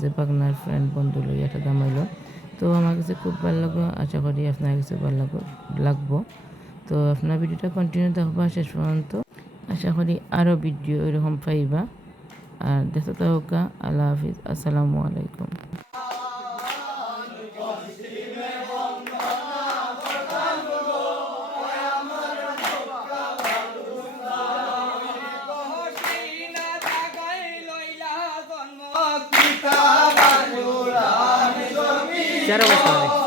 যে পাগনার ফ্রেন্ড বন্ধু লই একটা দামাইল তো আমার কাছে খুব ভালো লাগল। আশা করি আপনার কাছে ভালো লাগল লাগবো। তো আপনার ভিডিওটা কন্টিনিউ দেখবা শেষ পর্যন্ত। আশা করি আরও ভিডিও এরকম পাইবা। আর দেখতে থাকা আল্লাহ হাফিজ। আসসালামু আলাইকুম। വേറെ പ്രശ്നമാണ്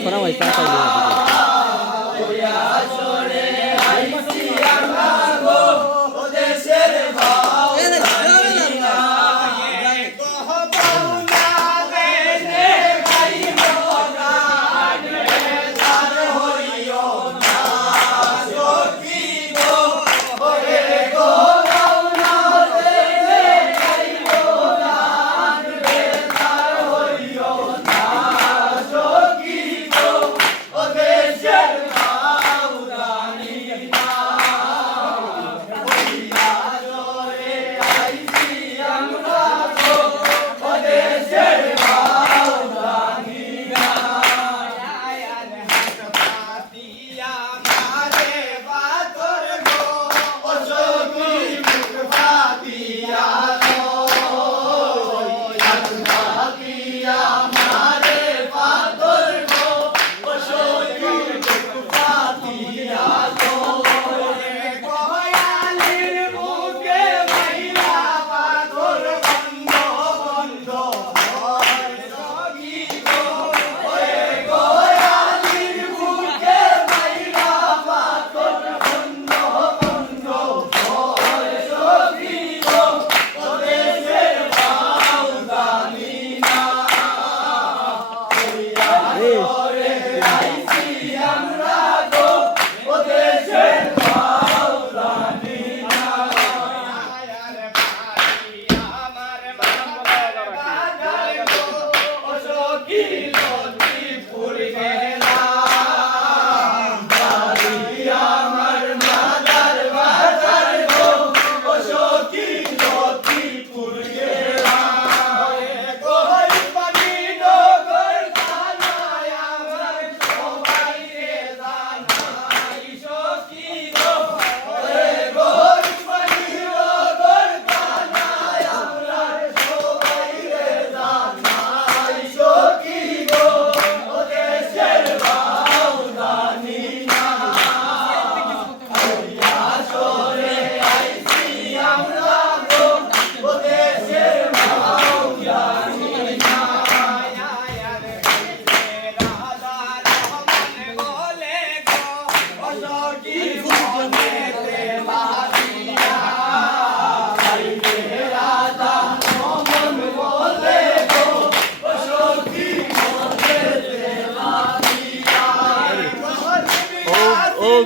Basta na, wait, tatay na.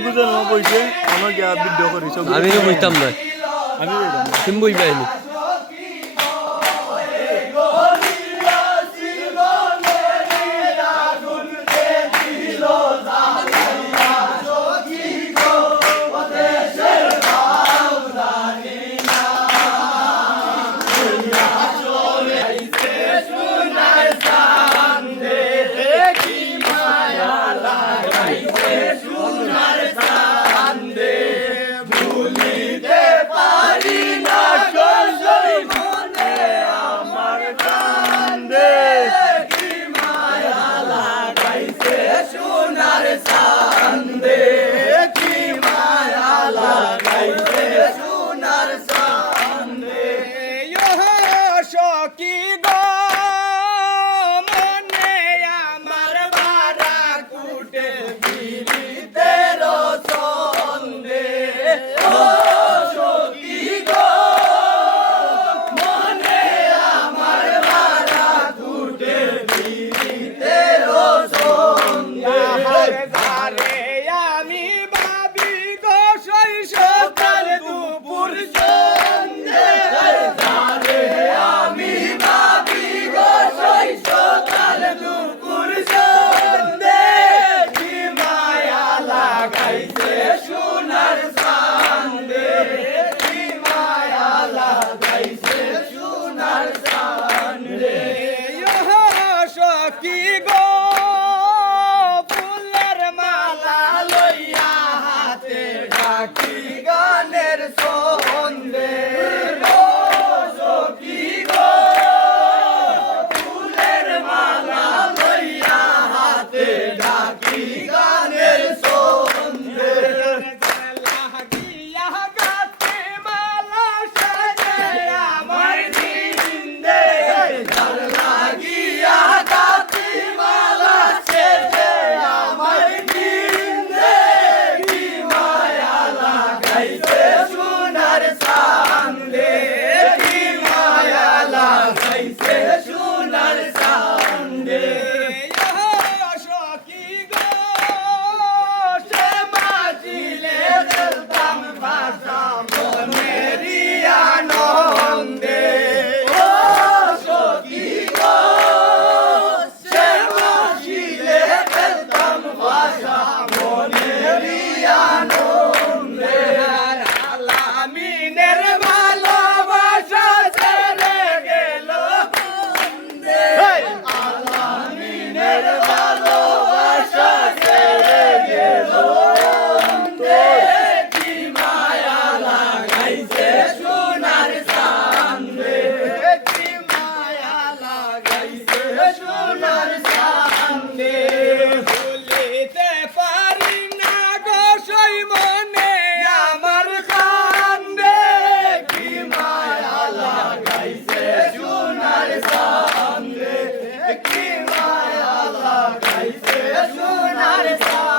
ও বুঝো না বইছে গিয়া ভিডিও করিছ আমি তো বুঝতাম না আমি বইতাম না। তুমি বুঝবে কি গো? মনে আমার বাড়া কুটে বিলিতে রসন্দে। Dale. Jesus, not a star.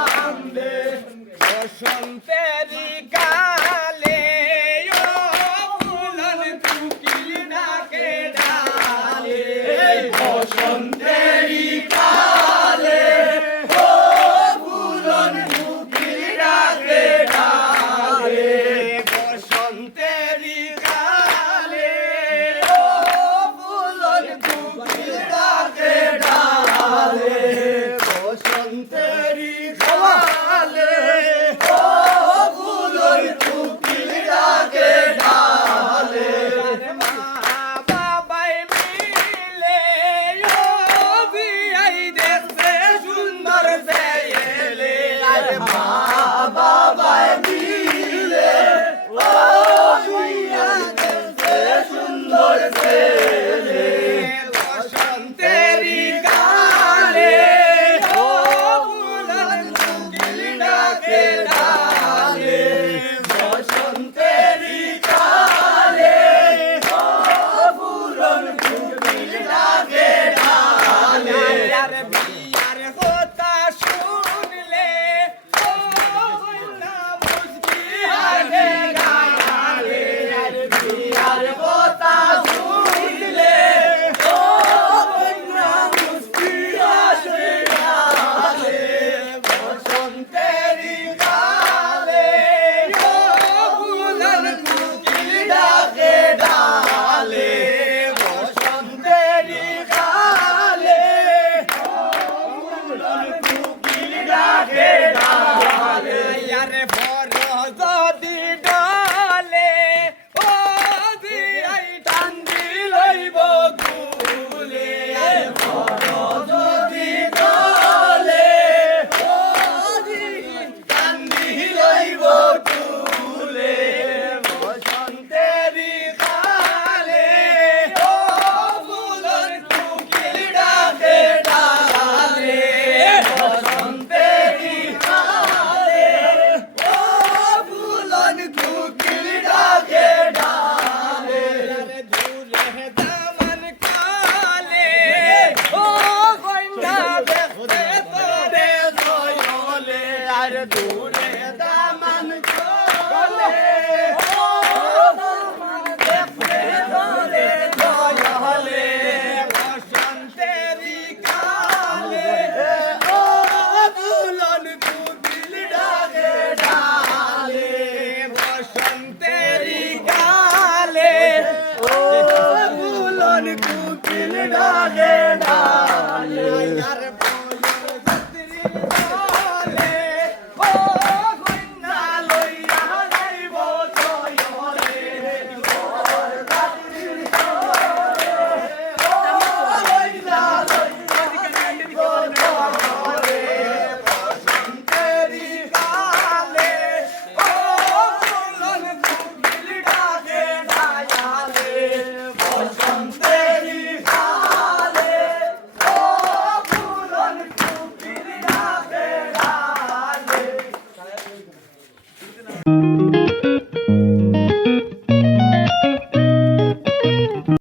ডালে ডালে